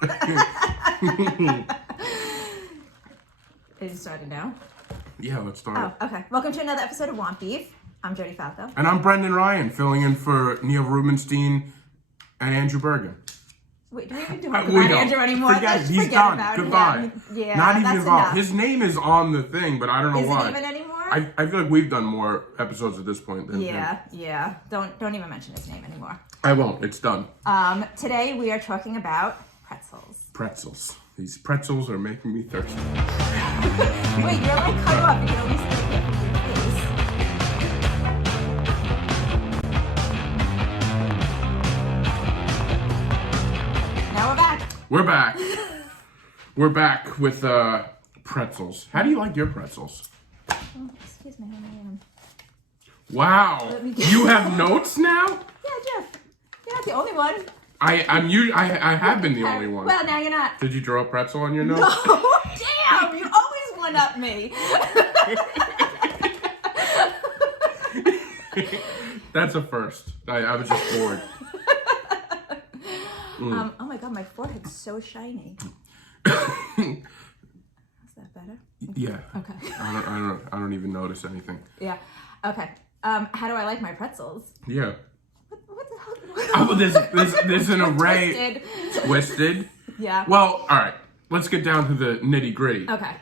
Is it started now? Yeah, let's start. Oh, okay. Welcome to another episode of Want Beef. I'm Jodi Falco. And I'm Brendan Ryan, filling in for Neil Rubenstein and Andrew Bergen. Wait, do we even talk about Andrew anymore? He's done. Goodbye. Him. Yeah, not even that's involved. Enough. His name is on the thing, but I don't know why. Is it even anymore? I feel like we've done more episodes at this point than him. Yeah. Don't even mention his name anymore. I won't. It's done. Today we are talking about pretzels. Pretzels. These pretzels are making me thirsty. Wait, you're like cut off. You can only see it from your face. Now we're back. We're back with pretzels. How do you like your pretzels? Oh, excuse me, honey. Wow. You have notes now? Yeah, Jeff. You're not the only one. I have been the only one. Well, now you're not. Did you draw a pretzel on your notes? No, damn! You always one up me. That's a first. I was just bored. Oh my god, my forehead's so shiny. Is that better? Yeah. Okay. I don't even notice anything. Yeah. Okay. How do I like my pretzels? Yeah. What the hell? Oh, there's an array. Twisted. Yeah. Well, all right. Let's get down to the nitty gritty. Okay.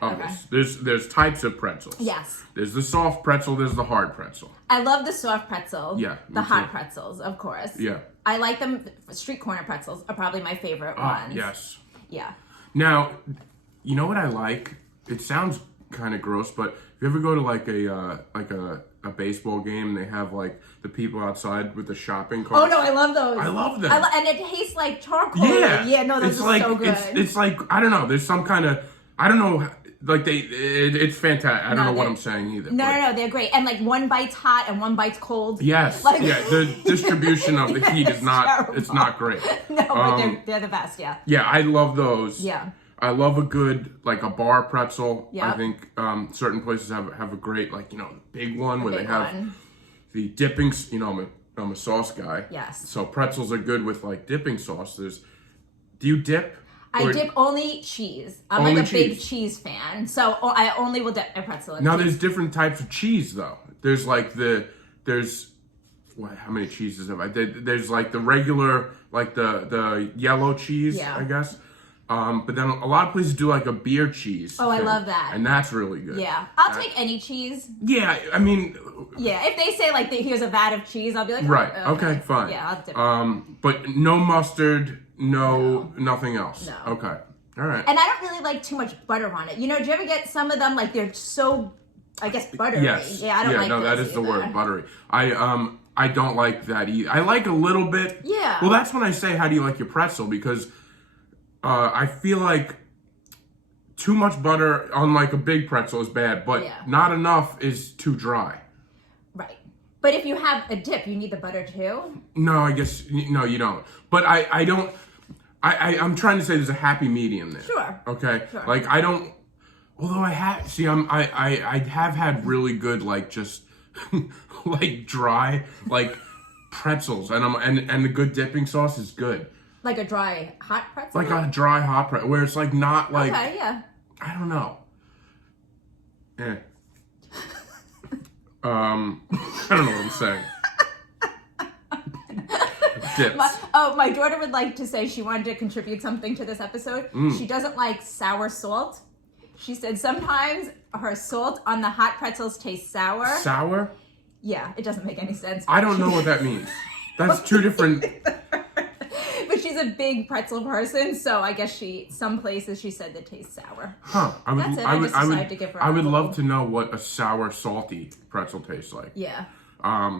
There's types of pretzels. Yes. There's the soft pretzel. There's the hard pretzel. I love the soft pretzel. Yeah. The hot pretzels, of course. Yeah. I like them. Street corner pretzels are probably my favorite ones. Yes. Yeah. Now, you know what I like? It sounds kind of gross, but if you ever go to like a baseball game and they have like the people outside with the shopping carts. Oh no, I love those. I love them. And it tastes like charcoal. Yeah, no, those are so good. It's like, I don't know, there's some kind of, I don't know, like it's fantastic. I don't know what I'm saying either. No, they're great. And like one bite's hot and one bite's cold. Yes, like, yeah, the distribution of the heat is not, terrible. it's not great. No, but they're the best, yeah. Yeah, I love those. Yeah. I love a good, like a bar pretzel. Yep. I think certain places have a great, like, you know, big one where they have the dipping, you know, I'm a sauce guy. Yes. So pretzels are good with like dipping sauce. Do you dip? I dip only cheese. I'm only like a big cheese fan. So I only will dip a pretzel in Now cheese. there's different types of cheese though. There's like how many cheeses have I? There's like the regular, like the yellow cheese, I guess. But then a lot of places do like a beer cheese. Oh, I love that. And that's really good. Yeah. I'll take any cheese. Yeah, I mean. Yeah, if they say like here's a vat of cheese, I'll be like, right. Okay, fine. Yeah, I'll dip it. But no mustard, nothing else. No. Okay. All right. And I don't really like too much butter on it. You know, do you ever get some of them like they're so, I guess, buttery? Yes. Yeah, I don't like no, those that is either. the word, buttery. I don't like that either. I like a little bit. Yeah. Well, that's when I say, how do you like your pretzel? Because I feel like too much butter on like a big pretzel is bad, but not enough is too dry. Right. But if you have a dip, you need the butter too? No, I guess, no, you don't. But I don't, I'm trying to say there's a happy medium there. Sure. Okay? Sure. Like, I don't, although I have had really good, like, just, like, dry, like, pretzels. And the good dipping sauce is good. Like a dry hot pretzel? Like a dry hot pretzel, where it's, like, not, like. Okay, yeah. I don't know. I don't know what I'm saying. Dips. My daughter would like to say she wanted to contribute something to this episode. She doesn't like sour salt. She said sometimes her salt on the hot pretzels tastes sour. Sour? Yeah, it doesn't make any sense. I don't know what that means. That's two different. But she's a big pretzel person, so I guess some places she said that tastes sour. Huh. I would love to know what a sour, salty pretzel tastes like. Yeah. I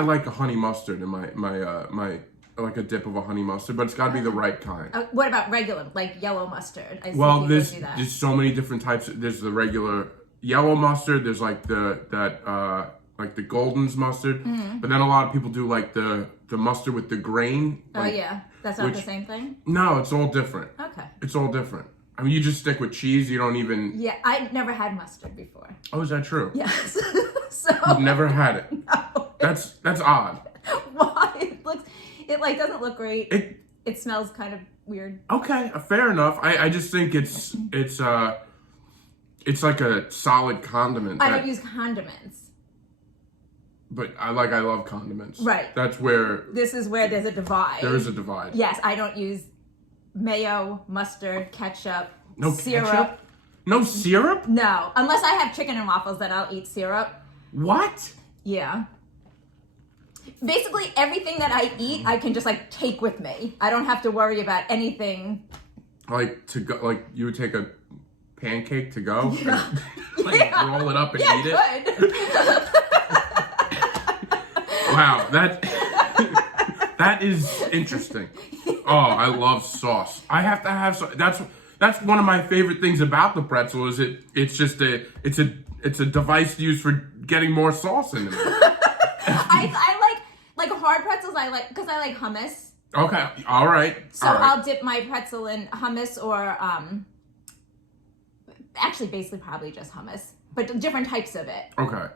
like a honey mustard in my like a dip of a honey mustard, but it's got to be the right kind. What about regular, like yellow mustard? I see There's so many different types. There's the regular yellow mustard. There's like like the Golden's mustard, but then a lot of people do like the mustard with the grain. Like, oh yeah, that's not the same thing? No, it's all different. Okay. It's all different. I mean, you just stick with cheese. You don't even. Yeah, I've never had mustard before. Oh, is that true? Yes. So you've never had it. No. That's odd. Why? It like doesn't look great. It smells kind of weird. Okay, fair enough. I just think it's like a solid condiment. I don't use condiments. But I love condiments. Right. That's where... This is where there's a divide. There is a divide. Yes, I don't use mayo, mustard, ketchup, syrup. Ketchup? No syrup? No, unless I have chicken and waffles, then I'll eat syrup. What? Yeah. Basically, everything that I eat, I can just like take with me. I don't have to worry about anything. Like to go, like you would take a pancake to go, roll it up and eat it. Good. Wow, that is interesting. Oh, I love sauce. I have to have sauce. That's one of my favorite things about the pretzel. Is it's a device used for getting more sauce into it. I like hard pretzels. I like because I like hummus. Okay, all right. So I'll dip my pretzel in hummus or actually basically probably just hummus, but different types of it. Okay,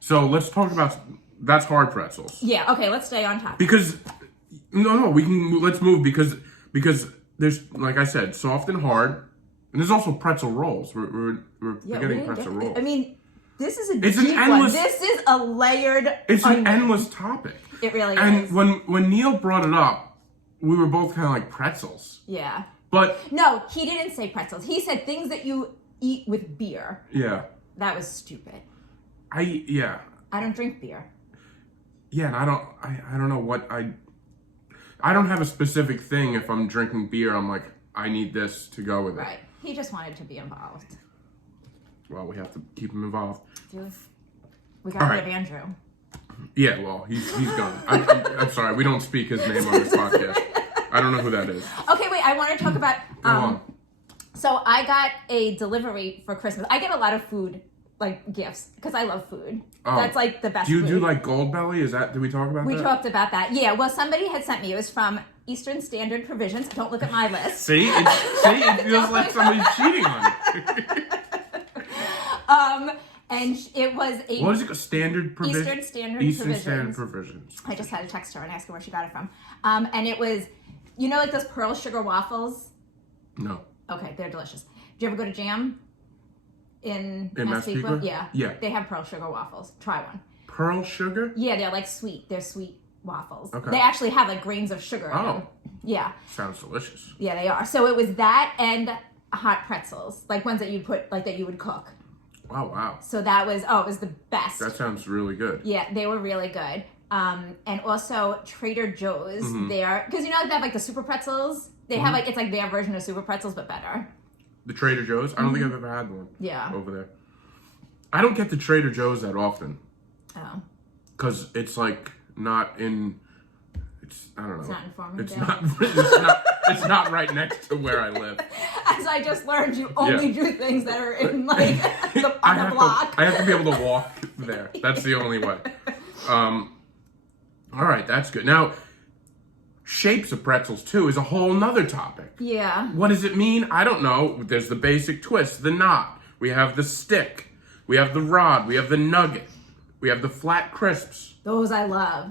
so let's talk about that's hard pretzels. Yeah. Okay. Let's stay on topic. Because let's move because there's, like I said, soft and hard, and there's also pretzel rolls. We're forgetting pretzel rolls. I mean, this is It's an endless. This is a layered. It's onion. an endless topic. It really and is. And when Neil brought it up, we were both kind of like pretzels. Yeah. But no, he didn't say pretzels. He said things that you eat with beer. Yeah. That was stupid. I don't drink beer. Yeah, and I don't know what I don't have a specific thing. If I'm drinking beer, I'm like, I need this to go with it. Right. He just wanted to be involved. Well, we have to keep him involved. We got rid of Andrew. Yeah, well, he's gone. I'm sorry, we don't speak his name on this podcast. I don't know who that is. Okay, wait, I want to talk about... Go on. So I got a delivery for Christmas. I get a lot of food, like gifts, because I love food. Oh. That's like the best Do you food. do like Goldbelly? Did we talk about that? We talked about that. Yeah, well, somebody had sent me. It was from Eastern Standard Provisions. Don't look at my list. See? It feels like somebody's cheating on you. And it was a... What is it? Standard Provisions? Eastern Standard Provisions. I just had to text her and ask her where she got it from. And it was, you know, like those pearl sugar waffles? No. Okay, they're delicious. Did you ever go to Jam in Massapequa? Yeah. Yeah. They have pearl sugar waffles. Try one. Pearl sugar? Yeah, they're like sweet. They're sweet waffles. Okay. They actually have like grains of sugar in them. Yeah. Sounds delicious. Yeah, they are. So it was that and hot pretzels, like ones that you put, like that you would cook. Oh, wow. So that was, it was the best. That sounds really good. Yeah, they were really good. And also Trader Joe's there, because you know they have like the super pretzels. They have like, it's like their version of super pretzels, but better. The Trader Joe's? I don't think I've ever had one. Yeah. Over there. I don't get the Trader Joe's that often. Oh. Because it's like not in... I don't know. It's not informative. It's not right next to where I live. As I just learned, you only do things that are in like on the block. I have to be able to walk there. That's the only way. All right, that's good. Now, shapes of pretzels too is a whole nother topic. Yeah. What does it mean? I don't know. There's the basic twist, the knot. We have the stick. We have the rod. We have the nugget. We have the flat crisps. Those I love.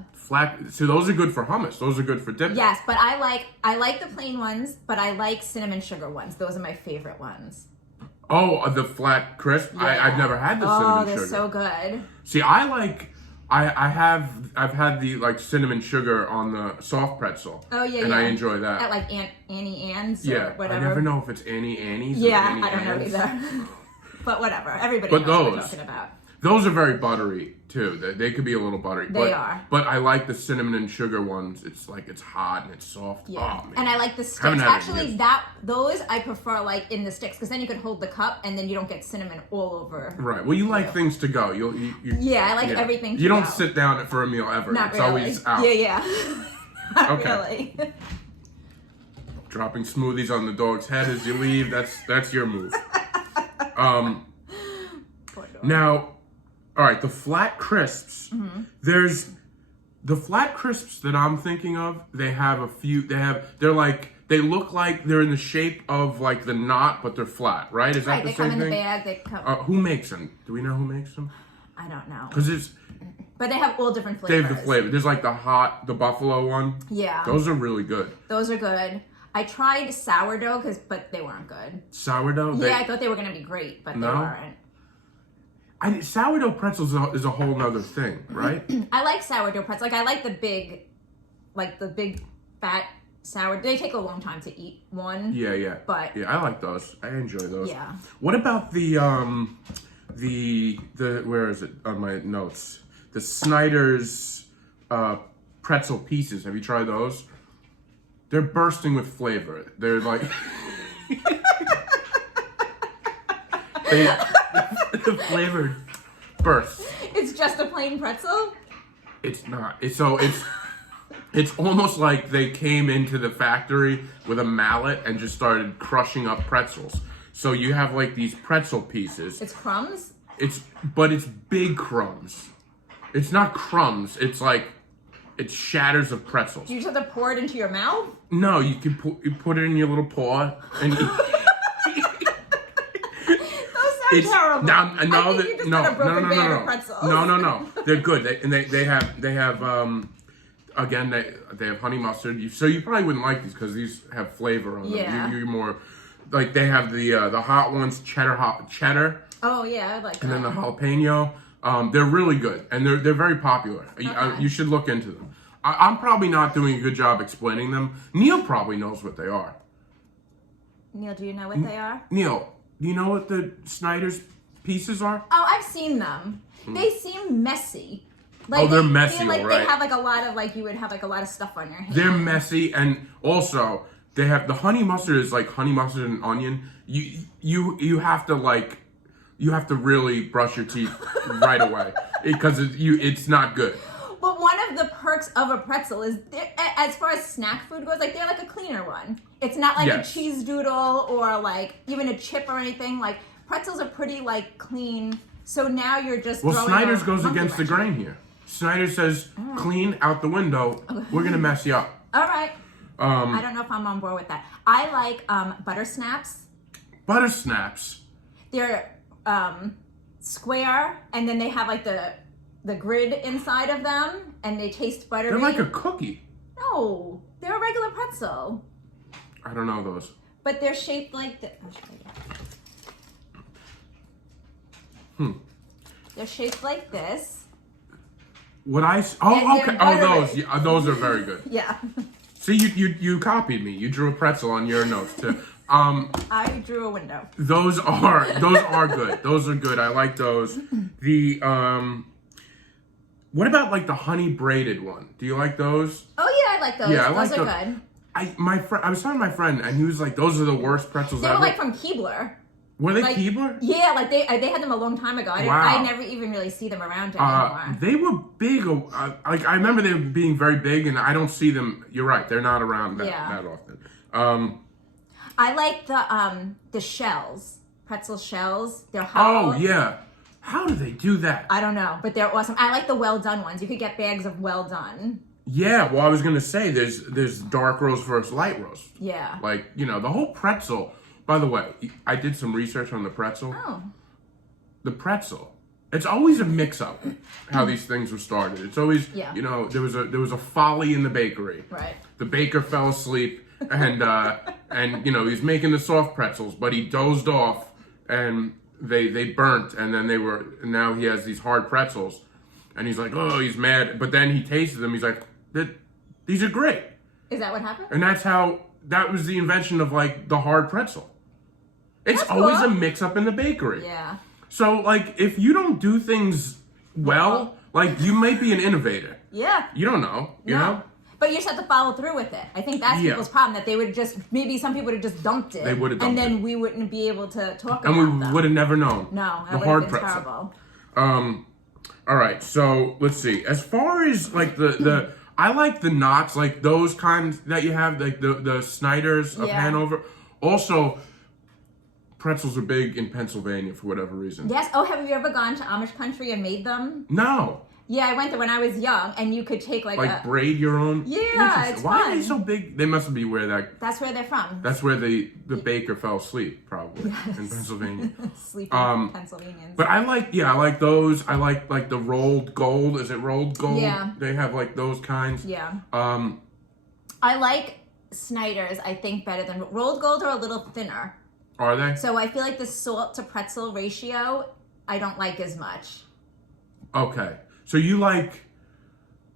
So those are good for hummus. Those are good for dipping. Yes, but I like the plain ones, but I like cinnamon sugar ones. Those are my favorite ones. Oh, the flat crisp? Yeah. I've never had the cinnamon sugar. Oh, they're so good. See, I've had the like cinnamon sugar on the soft pretzel. Oh yeah, and I enjoy that. At like Annie Ann's or whatever. I never know if it's Annie Annie's or Annie I don't Ann's. know either. But whatever, everybody knows what we're talking about. Those are very buttery too. They could be a little buttery. They are. But I like the cinnamon and sugar ones. It's like it's hot and it's soft. Yeah. Oh, man. And I like the sticks. Actually, those I prefer like in the sticks because then you can hold the cup and then you don't get cinnamon all over. Right. Well, you like things to go. Yeah, I like everything to You go. don't sit down for a meal ever. Not it's really. always out. Yeah. Not really. Dropping smoothies on the dog's head as you leave. That's your move. Now, all right, the flat crisps. There's the flat crisps that I'm thinking of. They have a few. They look like they're in the shape of like the knot, but they're flat, right? Is that the same thing? They come in the bag. They come. Who makes them? Do we know who makes them? I don't know. Because But they have all different They flavors. have the flavor. There's like the buffalo one. Yeah. Those are really good. Those are good. I tried sourdough, but they weren't good. Sourdough? Yeah, I thought they were going to be great, but they weren't. Sourdough pretzels is a whole nother thing, right? I like sourdough pretzels. Like, I like the big fat sourdough. They take a long time to eat one. Yeah. But yeah, I like those. I enjoy those. Yeah. What about the where is it on my notes? The Snyder's pretzel pieces. Have you tried those? They're bursting with flavor. They're like the flavor bursts. It's just a plain pretzel? It's not. It's almost like they came into the factory with a mallet and just started crushing up pretzels. So you have like these pretzel pieces. It's crumbs? But it's big crumbs. It's not crumbs. It's like it's shatters of pretzels. Do you just have to pour it into your mouth? No, you can put it in your little paw and. Those sound terrible. No. They're good. They have again they have honey mustard. So you probably wouldn't like these because these have flavor on them. Yeah. You're more like they have the hot ones, cheddar. Oh yeah, I like that. And then the jalapeno. They're really good and they're very popular. Okay. You should look into them. I'm probably not doing a good job explaining them. Neil probably knows what they are. Neil, do you know what they are? Neil, do you know what the Snyder's pieces are? Oh, I've seen them. They seem messy. They're messy, right? right. They have like a lot of you would have like a lot of stuff on your hands. They're messy, and also they have the honey mustard is like honey mustard and onion. You have to really brush your teeth right away because it's not good. But one of the perks of a pretzel is, as far as snack food goes, they're like a cleaner one. It's not like a cheese doodle or like even a chip or anything. Like pretzels are pretty clean. So now you're just Snyder's goes against the grain here. Snyder says clean out the window. We're gonna mess you up. All right. I don't know if I'm on board with that. I like butter snaps. Butter snaps. They're square, and then they have like the grid inside of them, and they taste buttery. They're like a cookie. No, they're a regular pretzel. I don't know those. But they're shaped like They're shaped like this. Okay. Those are very good. Yeah. See, you copied me. You drew a pretzel on your notes too. I drew a window. Those are good. Those are good. I like those. The what about like the honey braided one? Do you like those? Oh yeah, I like those. Yeah, those are good. I was talking to my friend and he was like, "Those are the worst pretzels They ever." were like from Keebler. Were they Keebler? Yeah, like they had them a long time ago. I never even really see them around anymore. They were big. I remember them being very big, and I don't see them. You're right; they're not around that often. I like the shells, pretzel shells. They're hollow. Oh yeah, how do they do that? I don't know, but they're awesome. I like the well done ones. You could get bags of well done. Yeah, well, I was gonna say there's dark roast versus light roast. Yeah. Like the whole pretzel. By the way, I did some research on the pretzel. Oh. The pretzel. It's always a mix-up how these things were started. It's always there was a folly in the bakery. Right. The baker fell asleep and he's making the soft pretzels, but he dozed off and they burnt and then now he has these hard pretzels and he's like, oh, he's mad, but then he tasted them. He's like, these are great. Is that what happened? And that was the invention of like the hard pretzel. It's always a mix-up in the bakery. Yeah. So, like, if you don't do things well, like, you might be an innovator. Yeah. You don't know, you know? But you just have to follow through with it. I think that's people's problem, that they would maybe some people would have just dumped it. They would have dumped it. And then we wouldn't be able to talk about them. And we would have never known. No, that the would hard have been pretzel. terrible. All right, so let's see. As far as, like, the I like the knots, like, those kinds that you have, like, the Snyder's of Hanover. Also, pretzels are big in Pennsylvania for whatever reason. Yes. Oh, have you ever gone to Amish country and made them? No. Yeah, I went there when I was young, and you could take like braid your own. Yeah, it's Why fun. are they so big? They must be where That's where they're from. That's where the baker fell asleep, probably in Pennsylvania. Sleeping Pennsylvanians. But I like those. I like the rolled gold. Is it rolled gold? Yeah. They have like those kinds. Yeah. I like Snyder's. I think better than rolled gold are a little thinner. Are they? So I feel like the salt to pretzel ratio I don't like as much. Okay. So you like,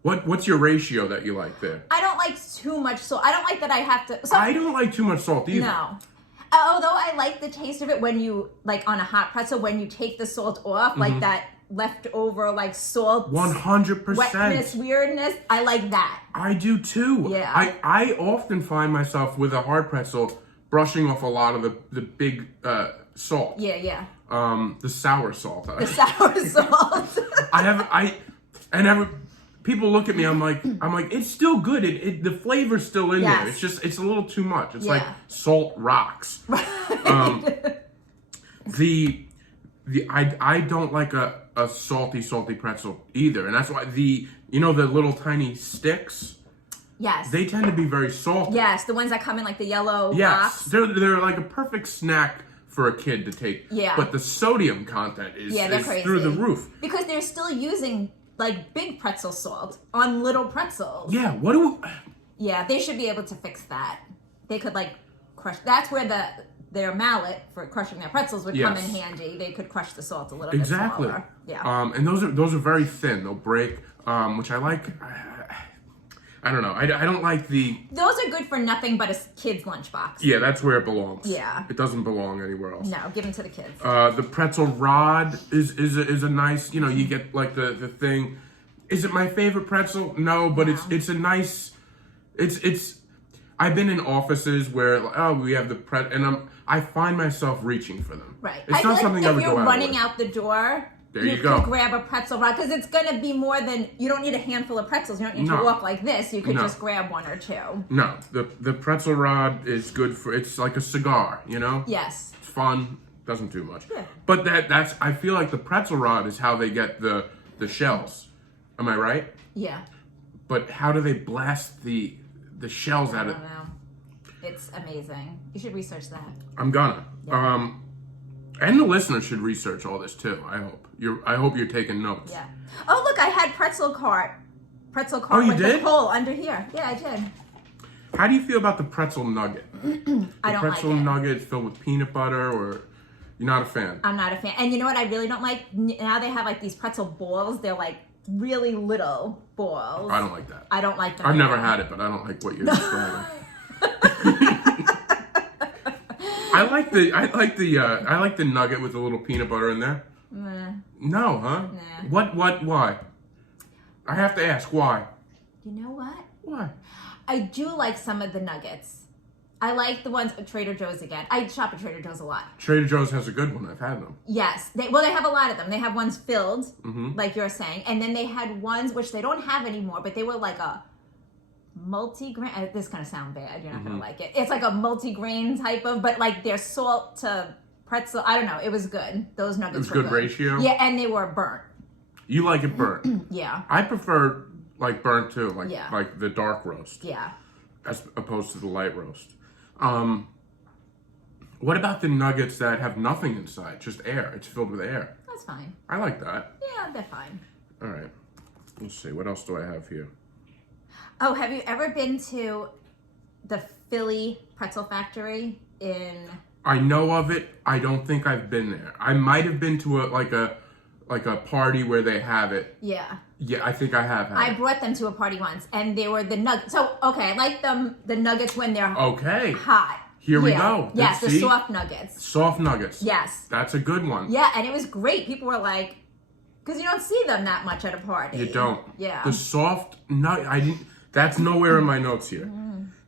what's your ratio that you like there? I don't like too much salt. I don't like that I have to. I don't like too much salt either. No. Although I like the taste of it when you, like on a hot pretzel, when you take the salt off, like that leftover, like salt. 100%. Wetness, weirdness. I like that. I do too. Yeah. I often find myself with a hard pretzel brushing off a lot of the big salt. Yeah. The sour salt. The sour salt. People look at me. I'm like, it's still good. The flavor's still in there. It's a little too much. It's like salt rocks. Right. I don't like a salty pretzel either, and that's why the little tiny sticks. Yes. They tend to be very salty. Yes, the ones that come in like the yellow box. box. They're like a perfect snack for a kid to take. Yeah. But the sodium content is crazy. through the roof. Because they're still using like big pretzel salt on little pretzels. Yeah, Yeah, they should be able to fix that. They could like crush. That's where their mallet for crushing their pretzels would come in handy. They could crush the salt a little bit smaller. Yeah. And those are very thin. They'll break, which I like. I don't know. I don't like Those are good for nothing but a kid's lunchbox. Yeah, that's where it belongs. Yeah. It doesn't belong anywhere else. No, give them to the kids. The pretzel rod is a nice. You get like the thing. Is it my favorite pretzel? No, but it's a nice. It's. I've been in offices where we have the and I find myself reaching for them. Right. It's not something I would go out. If you're running out the door. There you go. You could grab a pretzel rod because it's going to be more than, you don't need a handful of pretzels. You don't need to walk like this. You could just grab one or two. No, the pretzel rod is good it's like a cigar, Yes. It's fun, doesn't do much. Yeah. But that's, I feel like the pretzel rod is how they get the shells. Am I right? Yeah. But how do they blast the shells out of it? I don't know. It's amazing. You should research that. I'm gonna. Yeah. And the listeners should research all this too. I hope you're taking notes. Yeah. Oh look, I had pretzel cart. Oh, you with did? the hole under here. Yeah, I did. How do you feel about the pretzel nugget? I don't like it. Pretzel nugget filled with peanut butter, or you're not a fan? I'm not a fan. And you know what I really don't like? Now they have like these pretzel balls. They're like really little balls. I don't like that. I don't like them. I've never had it, but I don't like what you're describing. I like the nugget with a little peanut butter in there. No, huh? Nah. Why? I have to ask why. You know what? Why? I do like some of the nuggets. I like the ones at Trader Joe's again. I shop at Trader Joe's a lot. Trader Joe's has a good one. I've had them. Yes. They have a lot of them. They have ones filled, like you're saying. And then they had ones, which they don't have anymore, but they were like a multi-grain. This is going to sound bad. You're not going to like it. It's like a multi-grain type of, but like their salt to pretzel. I don't know. It was good. Those nuggets were good. It was good ratio? Yeah, and they were burnt. You like it burnt? Yeah. I prefer like burnt too, like the dark roast. Yeah. As opposed to the light roast. What about the nuggets that have nothing inside, just air? It's filled with air. That's fine. I like that. Yeah, they're fine. All right. Let's see. What else do I have here? Oh, have you ever been to the Philly Pretzel Factory in... I know of it. I don't think I've been there. I might have been to a party where they have it. Yeah. Yeah, I think I have had I brought them to a party once, and they were the nuggets. So, okay, I like the nuggets when they're hot. Here we go. Yes, the soft nuggets. Soft nuggets. Yes. That's a good one. Yeah, and it was great. People were like, because you don't see them that much at a party. You don't. Yeah. The soft nugget, that's nowhere in my notes here.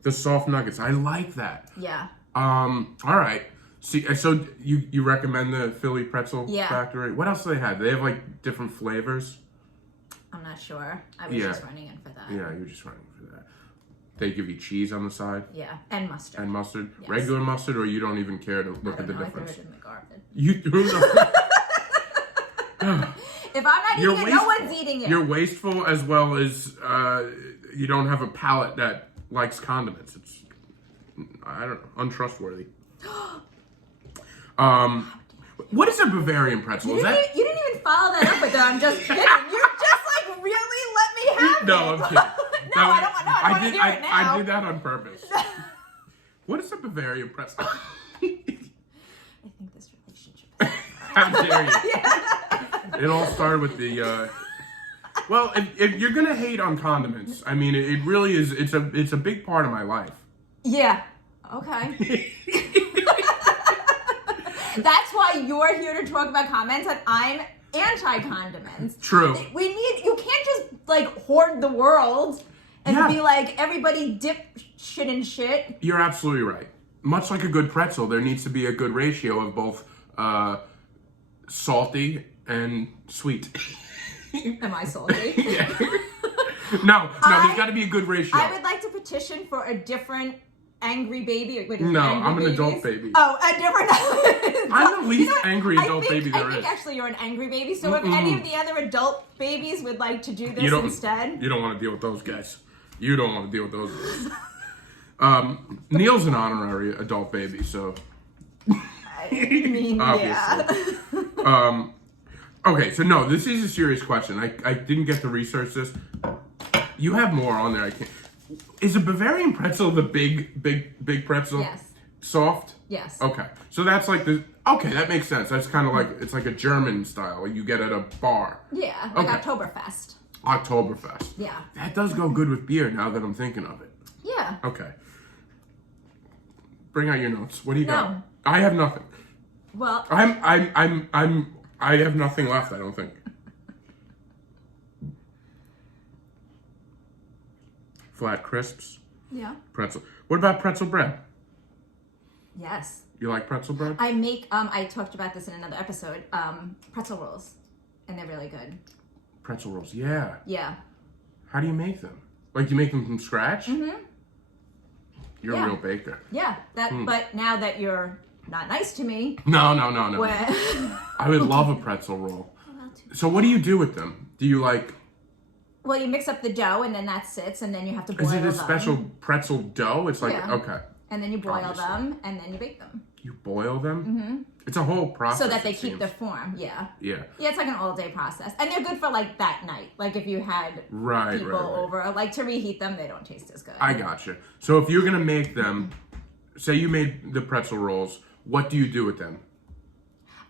The soft nuggets. I like that. Yeah. All right. See, so you recommend the Philly Pretzel Factory? What else do they have? Do they have like different flavors? I'm not sure. I was just running in for that. Yeah, you're just running for that. They give you cheese on the side? Yeah, and mustard. And mustard? Yes. Regular mustard, or you don't even care to look at the difference? I threw it in the garbage. You threw them? If I'm not eating it, no one's eating it. You're wasteful as well as you don't have a palate that likes condiments. It's, I don't know, untrustworthy. What is a Bavarian pretzel? You didn't even follow that up with it. I'm just kidding. You just like really let me have it. No, I'm kidding. No, I don't want to hear it now. I did that on purpose. What is a Bavarian pretzel? I think this relationship is How dare you? It all started with the. Well, if you're gonna hate on condiments, I mean, it really is. It's a big part of my life. Yeah. Okay. That's why you're here to talk about condiments, and I'm anti-condiments. True. You can't just like hoard the world and be like everybody dip shit in shit. You're absolutely right. Much like a good pretzel, there needs to be a good ratio of both salty and sweet. Am I salty? Yeah. No, there's got to be a good ratio. I would like to petition for a different angry baby. No, I'm an adult baby. Oh, a different. I'm the least angry adult baby there is. I think actually you're an angry baby. So if any of the other adult babies would like to do this instead, you don't want to deal with those guys. You don't want to deal with those guys. Neil's an honorary adult baby, so. I mean, obviously. Yeah. Okay, so no, this is a serious question. I didn't get to research this. You have more on there. I can't. Is a Bavarian pretzel the big pretzel? Yes. Soft? Yes. Okay. So that's like the. Okay, that makes sense. That's kind of like, it's like a German style you get at a bar. Yeah, like Oktoberfest. Oktoberfest. Yeah. That does go good with beer now that I'm thinking of it. Yeah. Okay. Bring out your notes. What do you got? No. I have nothing. Well. I have nothing left, I don't think. Flat crisps. Yeah. Pretzel. What about pretzel bread? Yes. You like pretzel bread? I make, I talked about this in another episode, pretzel rolls. And they're really good. Pretzel rolls, yeah. Yeah. How do you make them? Like, you make them from scratch? Mm-hmm. You're a real baker. Yeah. But now that you're not nice to me. No. I would love a pretzel roll. So what do you do with them? Do you like... Well, you mix up the dough and then that sits and then you have to boil them. Is it a special pretzel dough? It's like, okay. And then you boil them and then you bake them. You boil them? Mm-hmm. It's a whole process. So that they keep their form, yeah. Yeah, it's like an all-day process. And they're good for like that night. Like if you had people over, like to reheat them, they don't taste as good. I gotcha. So if you're going to make them, say you made the pretzel rolls, what do you do with them?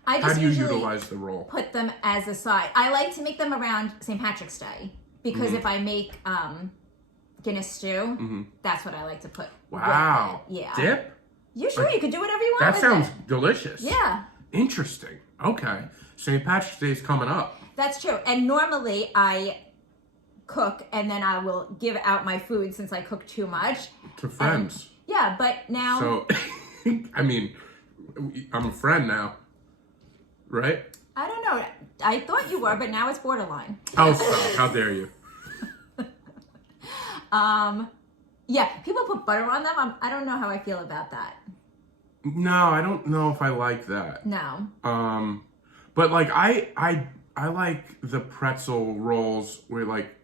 How do you utilize the roll? Put them as a side. I like to make them around St. Patrick's Day. Because if I make Guinness stew, that's what I like to put. Wow. With it. Yeah. Dip? You sure? You could do whatever you want. That sounds delicious. Yeah. Interesting. Okay. St. Patrick's Day is coming up. That's true. And normally I cook and then I will give out my food since I cook too much. To friends. Yeah, but now. So, I mean, I'm a friend now. Right? I don't know. I thought you were, but now it's borderline. Oh, stop. How dare you? Yeah, people put butter on them. I don't know how I feel about that. No, I don't know if I like that. No. But like I like the pretzel rolls where like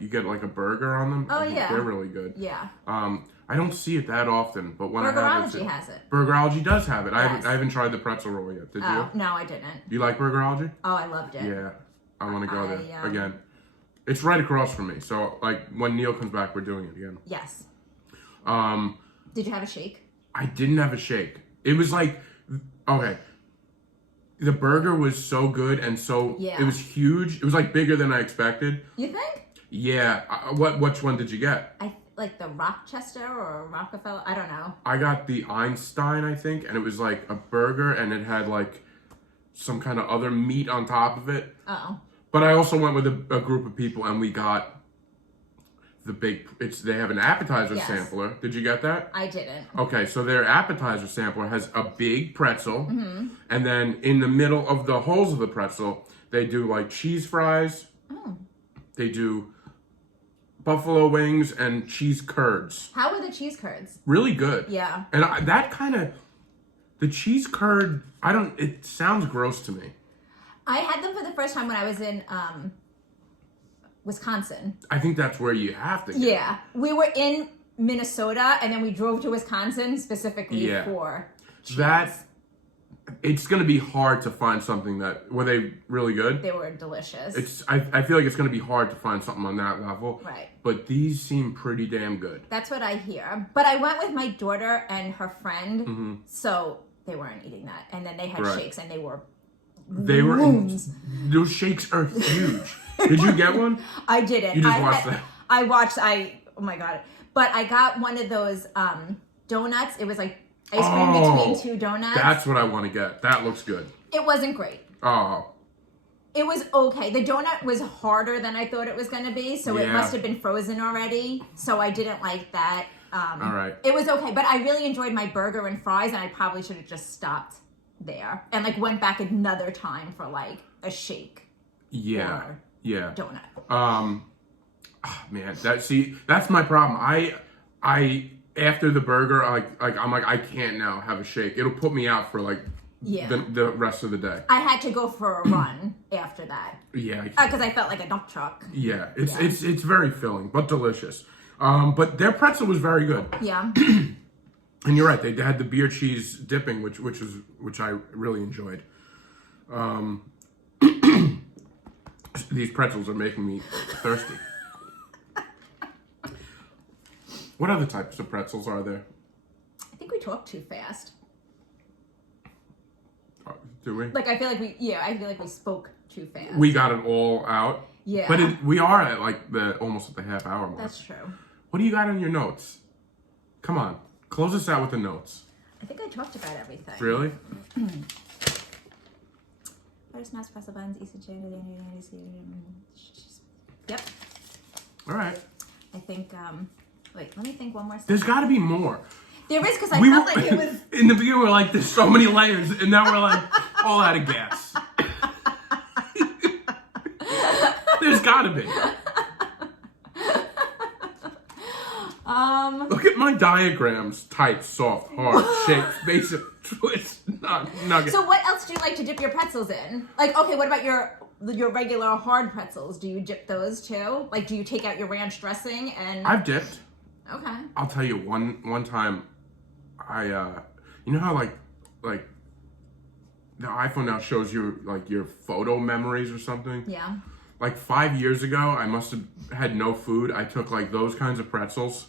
you get like a burger on them. Oh yeah. They're really good. Yeah. I don't see it that often, but when Burgerology has it. Burgerology does have it. Yes. I haven't tried the pretzel roll yet. Did you? No, I didn't. You like Burgerology? Oh, I loved it. Yeah, I want to go there again. It's right across from me, so like when Neil comes back, we're doing it again. Yes. Did you have a shake? I didn't have a shake. It was like, okay, the burger was so good and so it was huge. It was like bigger than I expected. You think? Yeah. Which one did you get? Like the Rochester or Rockefeller, I don't know. I got the Einstein, I think, and it was like a burger and it had like some kind of other meat on top of it. Oh. But I also went with a group of people and we got the big, they have an appetizer sampler. Did you get that? I didn't. Okay, so their appetizer sampler has a big pretzel and then in the middle of the holes of the pretzel, they do like cheese fries. Oh. They do buffalo wings and cheese curds. How were the cheese curds? Really good. Yeah. And that kind of, the cheese curd, it sounds gross to me. I had them for the first time when I was in Wisconsin. I think that's where you have to go. Yeah. We were in Minnesota, and then we drove to Wisconsin specifically for cheese. It's going to be hard to find something that... Were they really good? They were delicious. I feel like it's going to be hard to find something on that level. Right. But these seem pretty damn good. That's what I hear. But I went with my daughter and her friend, so they weren't eating that. And then they had shakes, and they were rooms. Those shakes are huge. Did you get one? I didn't. You just watched that? Oh my God. But I got one of those donuts. It was like ice cream between two donuts. That's what I want to get. That looks good. It wasn't great. Oh. It was okay. The donut was harder than I thought it was going to be, so it must have been frozen already. So I didn't like that. All right. It was okay, but I really enjoyed my burger and fries, and I probably should have just stopped there and like went back another time for like a shake. Yeah. Or Yeah. donut. Oh, man, that's my problem. I after the burger, I'm like I can't now have a shake. It'll put me out for like the rest of the day. I had to go for a run after that. Yeah, because I felt like a dump truck. Yeah, it's very filling but delicious. But their pretzel was very good. Yeah. And you're right, they had the beer cheese dipping, which I really enjoyed. These pretzels are making me thirsty. What other types of pretzels are there? I think we talked too fast. Do we? Like I feel like we spoke too fast. We got it all out. Yeah. But we are at like almost at the half hour mark. That's true. What do you got on your notes? Come on, close us out with the notes. I think I talked about everything. Really? Butternut, pretzel buns, Easter chicken. Yep. All right. I think. Wait, let me think one more second. There's got to be more. There is, because I felt like it was... In the beginning, we're like, there's so many layers, and now we're like, all out of gas. There's got to be. Look at my diagrams. Tight, soft, hard, shaped, basic, twist, nugget. So what else do you like to dip your pretzels in? Like, okay, what about your regular hard pretzels? Do you dip those too? Like, do you take out your ranch dressing and... I've dipped. Okay. I'll tell you, one time, you know how like the iPhone now shows you like your photo memories or something? Yeah. Like 5 years ago, I must have had no food. I took like those kinds of pretzels,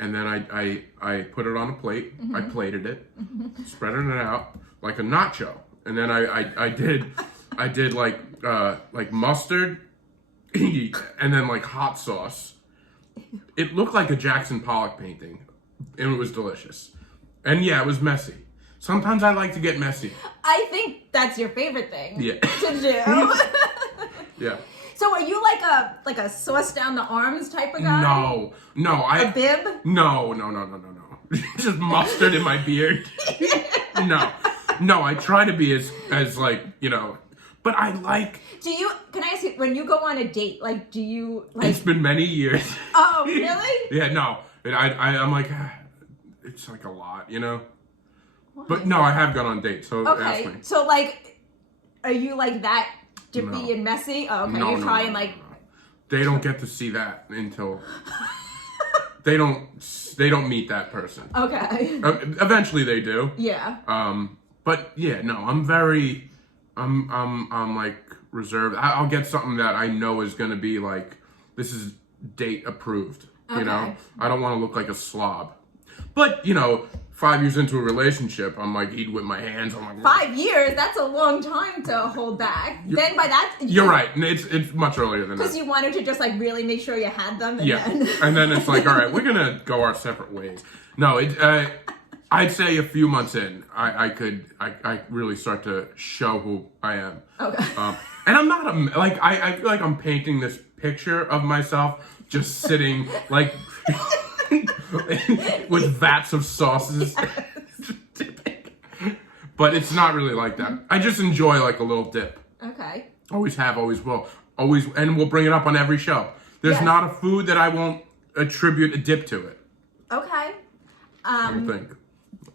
and then I put it on a plate. I plated it, spread it out like a nacho, and then I did like mustard, and then like hot sauce. It looked like a Jackson Pollock painting, and it was delicious. And yeah, it was messy. Sometimes I like to get messy. I think that's your favorite thing to do. Yeah. So are you like a sauce down the arms type of guy? No. A bib? No. Just mustard in my beard. No, I try to be as like, you know, but I like... Can I ask you, when you go on a date, like, do you... like? It's been many years. Oh, really? Yeah, no. I'm like, it's like a lot, you know? What? But no, I have gone on dates, so ask me. So, like, are you like that dippy and messy? Oh, okay, you try and like... They don't get to see that until... They don't meet that person. Okay. Eventually they do. Yeah. But yeah, no, I'm like reserved. I'll get something that I know is going to be like, this is date approved. You know, I don't want to look like a slob. But you know, 5 years into a relationship, I'm like eating with my hands. I'm like, 5 years? That's a long time to hold back. Then by that, you're right. It's much earlier than that. Because you wanted to just like really make sure you had them. And then... and then it's like, all right, we're gonna go our separate ways. No, I'd say a few months in, I really start to show who I am. Okay. And I'm not I feel like I'm painting this picture of myself just sitting like with vats of sauces. But it's not really like that. I just enjoy like a little dip. Okay. Always have, always will. Always, and we'll bring it up on every show. There's not a food that I won't attribute a dip to it. Okay. I don't think.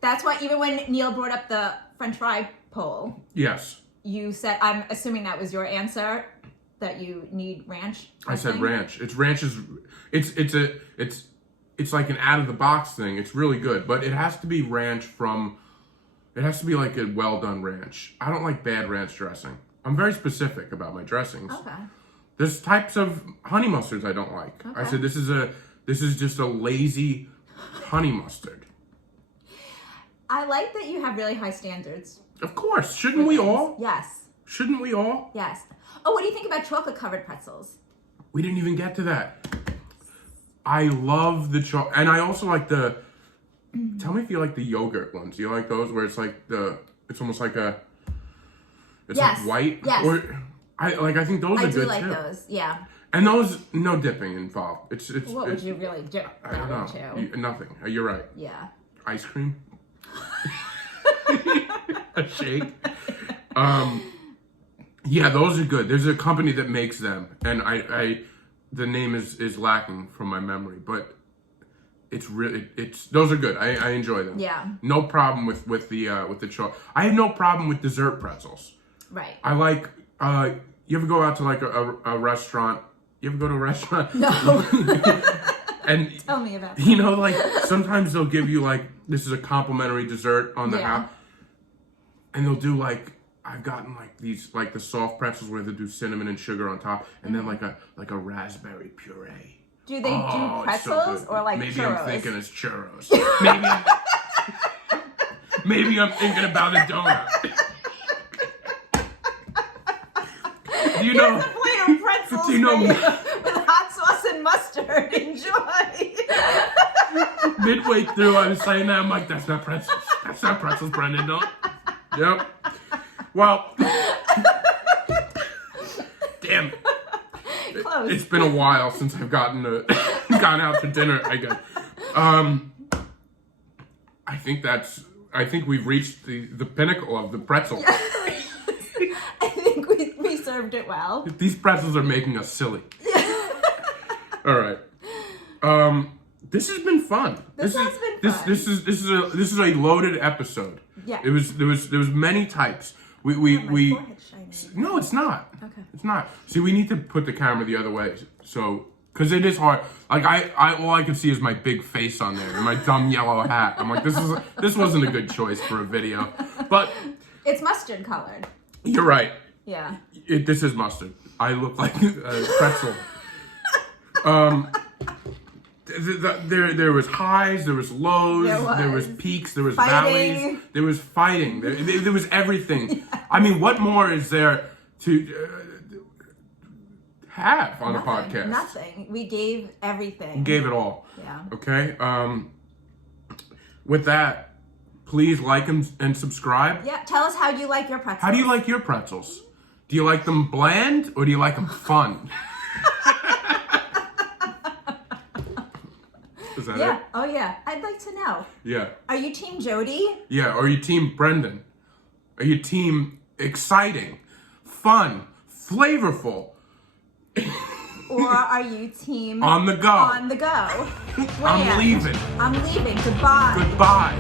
That's why even when Neil brought up the French fry poll. Yes. you said, I'm assuming that was your answer, that you need ranch dressing? I said ranch. It's like an out of the box thing. It's really good, but it has to be ranch from. It has to be like a well done ranch. I don't like bad ranch dressing. I'm very specific about my dressings. Okay. There's types of honey mustards I don't like. Okay. I said this is just a lazy honey mustard. I like that you have really high standards. Of course. Shouldn't we all? Yes. Shouldn't we all? Yes. Oh, what do you think about chocolate-covered pretzels? We didn't even get to that. I love the chocolate. And I also like the... Tell me if you like the yogurt ones. Do you like those where it's like it's almost like a... It's yes. like white? Yes. Or, I think those are good too. I do like those, yeah. And those, no dipping involved. What would you really dip? I don't know. Nothing. You're right. Yeah. Ice cream? A shake? Yeah, those are good. There's a company that makes them, and I the name is lacking from my memory, but those are good. I enjoy them. Yeah. No problem with the chocolate. I have no problem with dessert pretzels. Right. I like. You ever go out to like a restaurant? You ever go to a restaurant? No. And tell me about that. You know, like sometimes they'll give you like this is a complimentary dessert on the house, and they'll do like I've gotten like these like the soft pretzels where they do cinnamon and sugar on top, and then like a raspberry puree. Do they do pretzels or like maybe churros? I'm thinking it's churros. Maybe I'm thinking about a donut. Do you know? Here's a plate of pretzels do you know? with hot sauce and mustard. Enjoy. Midway through, I was saying that I'm like, that's not pretzels. That's not pretzels, Brendan. Don't. Yep. Well. Damn. Close. It's been a while since I've gone out to dinner, I guess. I think we've reached the pinnacle of the pretzel. I think we served it well. These pretzels are making us silly. All right. This has been fun. This has been fun. This is a loaded episode. Yeah. There was many types. We forehead's shining. No, it's not. Okay. It's not. See, we need to put the camera the other way, so because it is hard. Like I all I can see is my big face on there and my dumb yellow hat. I'm like, this wasn't a good choice for a video, but it's mustard colored. You're right. Yeah. This is mustard. I look like a pretzel. There was highs, there was lows, there was peaks, there was valleys, there was fighting, there was everything. Yeah. I mean, what more is there to have on a podcast? Nothing. We gave everything. We gave it all. Yeah. Okay. With that, please like and subscribe. Yeah. Tell us how you like your pretzels. How do you like your pretzels? Do you like them bland or do you like them fun? Is that it? Oh yeah. I'd like to know. Yeah. Are you team Jodi? Yeah. Or are you team Brendan? Are you team exciting, fun, flavorful? Or are you team on the go? On the go. I'm leaving. I'm leaving. Goodbye. Goodbye.